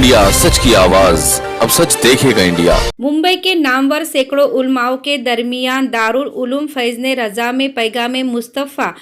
India, सच की आवाज। अब सच देखेगा इंडिया। मुंबई के नामवर सैकड़ों उलमाओं के दरमियान दारुल उलूम फैज ने रजा में पैगाम मुस्तफ़ा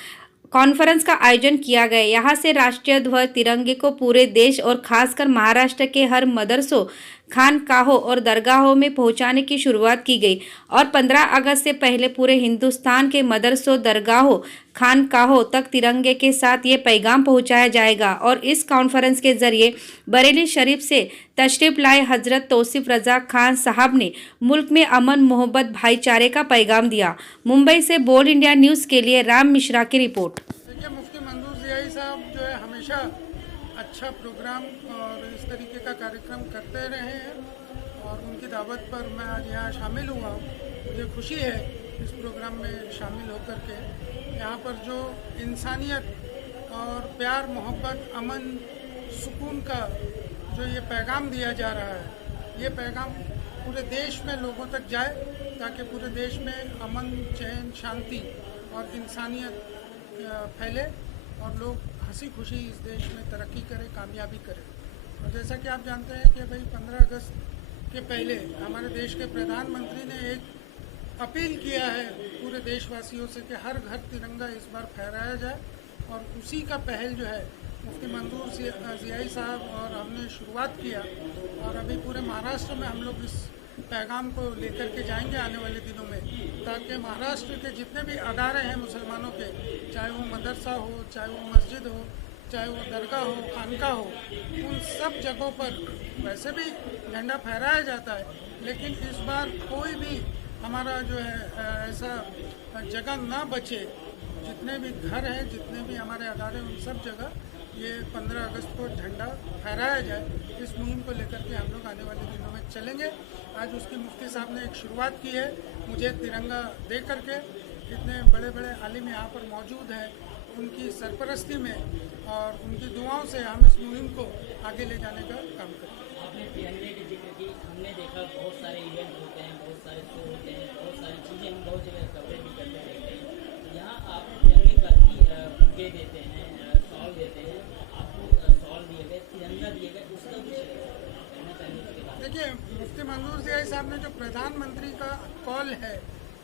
कॉन्फ्रेंस का आयोजन किया गया। यहां से राष्ट्रीय ध्वज तिरंगे को पूरे देश और खासकर महाराष्ट्र के हर मदरसों, खानकाहों और दरगाहों में पहुंचाने की शुरुआत की गई और 15 अगस्त से पहले पूरे हिंदुस्तान के मदरसों, दरगाहों, खानकाहों तक तिरंगे के साथ ये पैगाम पहुंचाया जाएगा। और इस कॉन्फ्रेंस के जरिए बरेली शरीफ से तशरीफ लाए हजरत तौसीफ रजा खान साहब ने मुल्क में अमन, मोहब्बत, भाईचारे का पैगाम दिया। मुंबई से बोल इंडिया न्यूज़ के लिए राम मिश्रा की रिपोर्ट। देखिए, मुफ्ती मंजूर ज़ियाई साहब जो है हमेशा अच्छा प्रोग्राम और इस तरीके का कार्यक्रम करते रहे हैं और उनकी दावत पर मैं आज यहाँ शामिल हुआ हूँ। मुझे खुशी है इस प्रोग्राम में शामिल होकर के। यहाँ पर जो इंसानियत और प्यार, मोहब्बत, अमन, सुकून का जो ये पैगाम दिया जा रहा है, ये पैगाम पूरे देश में लोगों तक जाए ताकि पूरे देश में अमन, चैन, शांति और इंसानियत फैले और लोग हंसी खुशी इस देश में तरक्की करें, कामयाबी करें। और जैसा कि आप जानते हैं कि भाई 15 अगस्त के पहले हमारे देश के प्रधानमंत्री ने एक अपील किया है पूरे देशवासियों से कि हर घर तिरंगा इस बार फहराया जाए और उसी का पहल जो है मुफ्ती मंजूर ज़ियाई साहब और हमने शुरुआत किया और अभी पूरे महाराष्ट्र में हम लोग इस पैगाम को लेकर के जाएंगे आने वाले दिनों में, ताकि महाराष्ट्र के जितने भी अदारे हैं मुसलमानों के, चाहे वो मदरसा हो, चाहे वो मस्जिद हो, चाहे वो दरगाह हो, खानका हो, उन सब जगहों पर वैसे भी झंडा फहराया जाता है, लेकिन इस बार कोई भी हमारा जो है ऐसा जगह ना बचे। जितने भी घर हैं, जितने भी हमारे अदारे, उन सब जगह ये 15 अगस्त को झंडा फहराया जाए। इस मुहिम को लेकर के हम लोग आने वाले दिनों में चलेंगे। आज उसकी मुफ्ती साहब ने एक शुरुआत की है मुझे तिरंगा दे करके। इतने बड़े बड़े आलिम यहाँ पर मौजूद हैं, उनकी सरपरस्ती में और उनकी दुआओं से हम इस मुहिम को आगे ले जाने का काम करेंगे। आपने तिरंगे की जिक्र की, हमने देखा बहुत सारे इवेंट होते हैं, बहुत सारे शो होते हैं, बहुत सारी चीज़ें हम बहुत जगह कवरेज भी करते रहते हैं। यहाँ आप तिरंगे का बुके देते हैं, शॉल देते हैं, आपको शॉल दिए गए, तिरंगा दिए गए, उसका कुछ कहना चाहिए उसके बाद? देखिए, मुफ्ती मंजूर ज़ियाई साहब ने जो प्रधानमंत्री का कॉल है,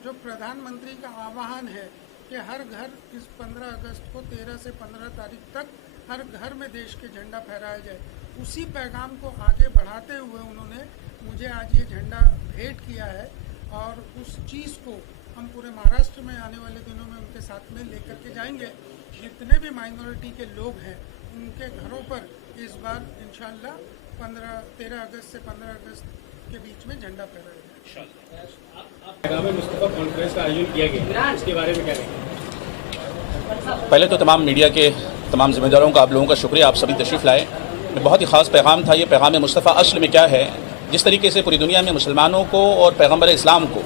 जो प्रधानमंत्री का आह्वान है कि हर घर इस 15 अगस्त को 13 से 15 तारीख तक हर घर में देश के झंडा फहराया जाए, उसी पैगाम को आगे बढ़ाते हुए उन्होंने मुझे आज ये झंडा भेंट किया है और उस चीज़ को हम पूरे महाराष्ट्र में आने वाले दिनों में उनके साथ में लेकर के जाएंगे। जितने भी माइनॉरिटी के लोग हैं उनके घरों पर इस बार इंशाल्लाह 13 अगस्त से 15 अगस्त के बीच में झंडा फहराया जाए। पैगाम मुस्तफ़ा कॉन्फ्रेंस का आयोजन किया गया, इसके बारे में क्या कहेंगे? पहले तो तमाम मीडिया के तमाम जिम्मेदारों का, आप लोगों का शुक्रिया, आप सभी तशरीफ़ लाए। बहुत ही ख़ास पैगाम था ये। पैगाम मुस्तफ़ा असल में क्या है, जिस तरीके से पूरी दुनिया में मुसलमानों को और पैगम्बर इस्लाम को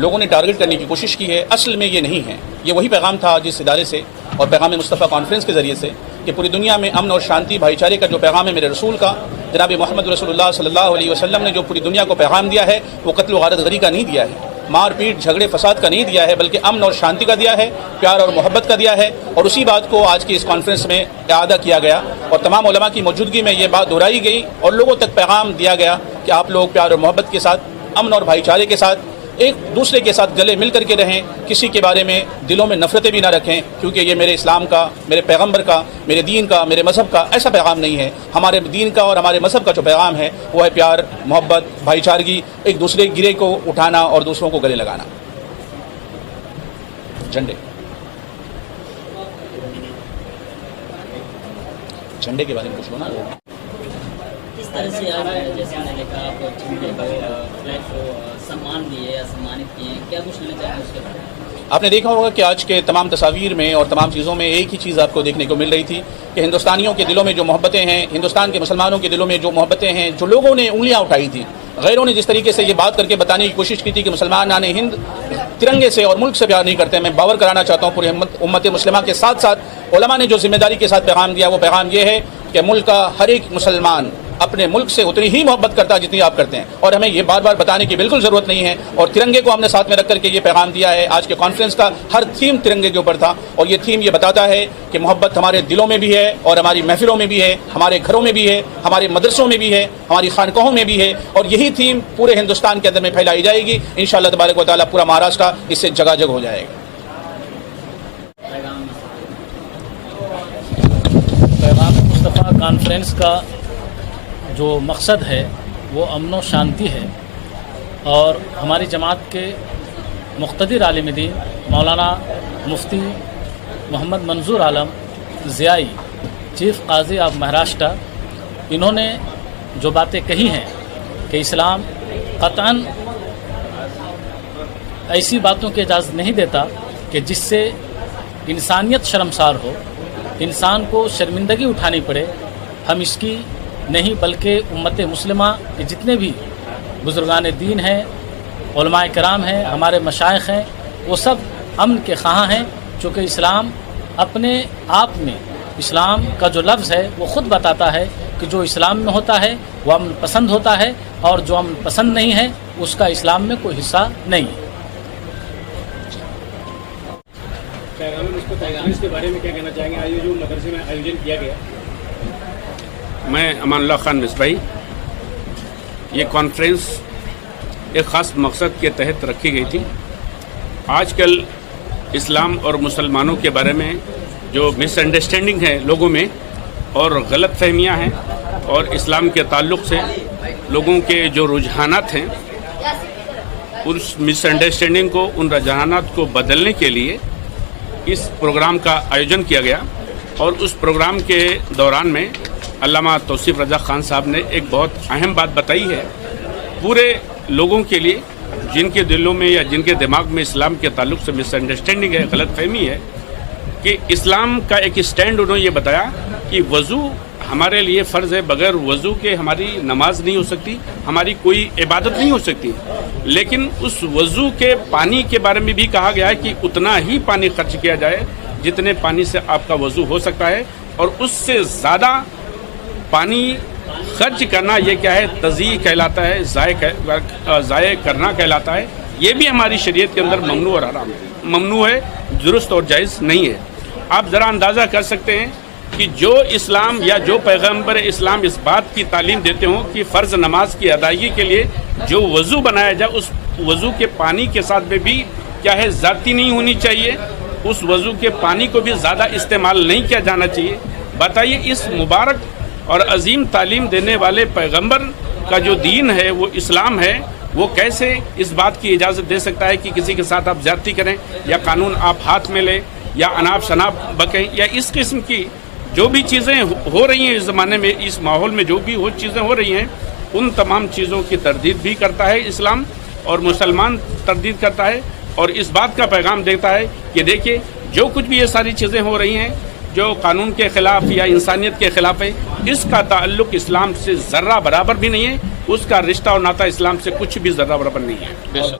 लोगों ने टारगेट करने की कोशिश की है, असल में ये नहीं है। ये वही पैगाम था जिस इदारे से और पैगाम मुस्तफ़ा कॉन्फ्रेंस के ज़रिए से कि पूरी दुनिया में अमन और शांति, भाईचारे का जो पैगाम है मेरे रसूल का, जनाब मोहम्मद रसूलुल्लाह सल्लल्लाहु अलैहि वसल्लम ने जो पूरी दुनिया को पैगाम दिया है, वो कत्ल गारत गरी का नहीं दिया है, मार पीट, झगड़े फसाद का नहीं दिया है, बल्कि अमन और शांति का दिया है, प्यार और मोहब्बत का दिया है। और उसी बात को आज की इस कॉन्फ्रेंस में इआदा किया गया और तमाम उलमा की मौजूदगी में ये बात दोहराई गई और लोगों तक पैगाम दिया गया कि आप लोग प्यार और मोहब्बत के साथ, अमन और भाईचारे के साथ एक दूसरे के साथ गले मिल करके रहें, किसी के बारे में दिलों में नफरतें भी ना रखें, क्योंकि ये मेरे इस्लाम का, मेरे पैगंबर का, मेरे दीन का, मेरे मज़हब का ऐसा पैगाम नहीं है। हमारे दीन का और हमारे मज़हब का जो पैगाम है वो है प्यार, मोहब्बत, भाईचारगी, एक दूसरे गिरे को उठाना और दूसरों को गले लगाना। झंडे के बारे में कुछ लो ना। किस तरह से आज जैसे मैंने देखा आप झंडे का फ्लैग को सम्मान दिए या सम्मानित किए, क्या कुछ लेना चाहेंगे उसके बारे में? आपने देखा होगा कि आज के तमाम तस्वीर में और तमाम चीज़ों में एक ही चीज़ आपको देखने को मिल रही थी कि हिंदुस्तानियों के दिलों में जो मोहब्बतें हैं, हिंदुस्तान के मुसलमानों के दिलों में जो मोहब्बतें हैं, जो लोगों ने उंगलियां उठाई थी, गैरों ने जिस तरीके से ये बात करके बताने की कोशिश की थी कि मुसलमान आने हिंद तिरंगे से और मुल्क से प्यार नहीं करते, मैं बावर कराना चाहता हूँ पूरी उम्मत मुस्लिमा के साथ साथ उलमा ने जो जिम्मेदारी के साथ पैगाम दिया, वो पैगाम ये है कि मुल्क का हर एक मुसलमान अपने मुल्क से उतनी ही मोहब्बत करता है जितनी आप करते हैं, और हमें ये बार बार बताने की बिल्कुल ज़रूरत नहीं है। और तिरंगे को हमने साथ में रख करके ये पैगाम दिया है। आज के कॉन्फ्रेंस का हर थीम तिरंगे के ऊपर था, और ये थीम ये बताता है कि मोहब्बत हमारे दिलों में भी है, और हमारी महफिलों में भी है, हमारे घरों में भी है, हमारे मदरसों में भी है, हमारी खानकाहों में भी है, और यही थीम पूरे हिंदुस्तान के अंदर में फैलाई जाएगी। इंशाअल्लाह तबारक व तआला पूरा महाराष्ट्र इससे जगाजग हो जाएगा। पैगाम मुस्तफ़ा कॉन्फ्रेंस का जो मकसद है वो अमन व शांति है, और हमारी जमात के मुक़्तदिर आलिम दीन मौलाना मुफ्ती मोहम्मद मंजूर आलम ज़ियाई, चीफ़ काज़ी ऑफ महाराष्ट्र, इन्होंने जो बातें कही हैं कि इस्लाम क़तअन ऐसी बातों की इजाज़त नहीं देता कि जिससे इंसानियत शर्मसार हो, इंसान को शर्मिंदगी उठानी पड़े। हम इसकी नहीं बल्कि उम्मत मुस्लिमा के जितने भी बुज़ुर्गान दीन हैं, उलमाए किराम हैं, हमारे मशाइख हैं, वो सब अमन के ख़्वाह हैं। चूँकि इस्लाम अपने आप में, इस्लाम का जो लफ्ज़ है वो ख़ुद बताता है कि जो इस्लाम में होता है वो अमन पसंद होता है, और जो अमन पसंद नहीं है उसका इस्लाम में कोई हिस्सा नहीं है। इसके बारे में क्या कहना चाहेंगे? आज जो मदरसे में आयोजन किया गया, मैं अमानुल्लाह खान मिसबाही, ये कॉन्फ्रेंस एक ख़ास मकसद के तहत रखी गई थी। आजकल इस्लाम और मुसलमानों के बारे में जो मिसअंडरस्टैंडिंग है लोगों में, और गलत फहमियाँ हैं, और इस्लाम के ताल्लुक़ से लोगों के जो रुझानात हैं, उस मिसअंडरस्टैंडिंग को, उन रुझानात को बदलने के लिए इस प्रोग्राम का आयोजन किया गया। और उस प्रोग्राम के दौरान में अल्लामा तौसीफ़ रज़ा ख़ान साहब ने एक बहुत अहम बात बताई है पूरे लोगों के लिए, जिनके दिलों में या जिनके दिमाग में इस्लाम के ताल्लुक़ से मिसअंडरस्टैंडिंग है, गलतफहमी है, कि इस्लाम का एक स्टैंड उन्होंने ये बताया कि वज़ू हमारे लिए फ़र्ज़ है, बग़ैर वज़ू के हमारी नमाज नहीं हो सकती, हमारी कोई इबादत नहीं हो सकती। लेकिन उस वज़ू के पानी के बारे में भी कहा गया है कि उतना ही पानी खर्च किया जाए जितने पानी से आपका वज़ू हो सकता है, और उससे ज़्यादा पानी खर्च करना ये क्या है, तज़ीय कहलाता है, ज़ाय करना कहलाता है। ये भी हमारी शरीयत के अंदर ममनू और हराम है, ममनू है, दुरुस्त और जायज़ नहीं है। आप ज़रा अंदाज़ा कर सकते हैं कि जो इस्लाम या जो पैगम्बर इस्लाम इस बात की तालीम देते हों कि फ़र्ज़ नमाज की अदायगी के लिए जो वज़ू बनाया जाए, उस वज़ू के पानी के साथ में भी क्या है, ज़्यादती नहीं होनी चाहिए, उस वज़ू के पानी को भी ज़्यादा इस्तेमाल नहीं किया जाना चाहिए। बताइए, इस मुबारक और अजीम तालीम देने वाले पैगम्बर का जो दीन है, वो इस्लाम है, वो कैसे इस बात की इजाज़त दे सकता है कि किसी के साथ आप ज़्यादती करें, या कानून आप हाथ में लें, या अनाप शनाप बकें, या इस किस्म की जो भी चीज़ें हो रही हैं इस ज़माने में, इस माहौल में जो भी चीज़ें हो रही हैं, उन तमाम चीज़ों की तरदीद भी करता है इस्लाम, और मुसलमान तरदीद करता है, और इस बात का पैगाम देता है कि देखिए, जो कुछ भी ये सारी चीज़ें हो रही हैं जो कानून के ख़िलाफ़ या इंसानियत के ख़िलाफ़ है, इसका ताल्लुक़ इस्लाम से ज़र्रा बराबर भी नहीं है, उसका रिश्ता और नाता इस्लाम से कुछ भी ज़र्रा बराबर नहीं है।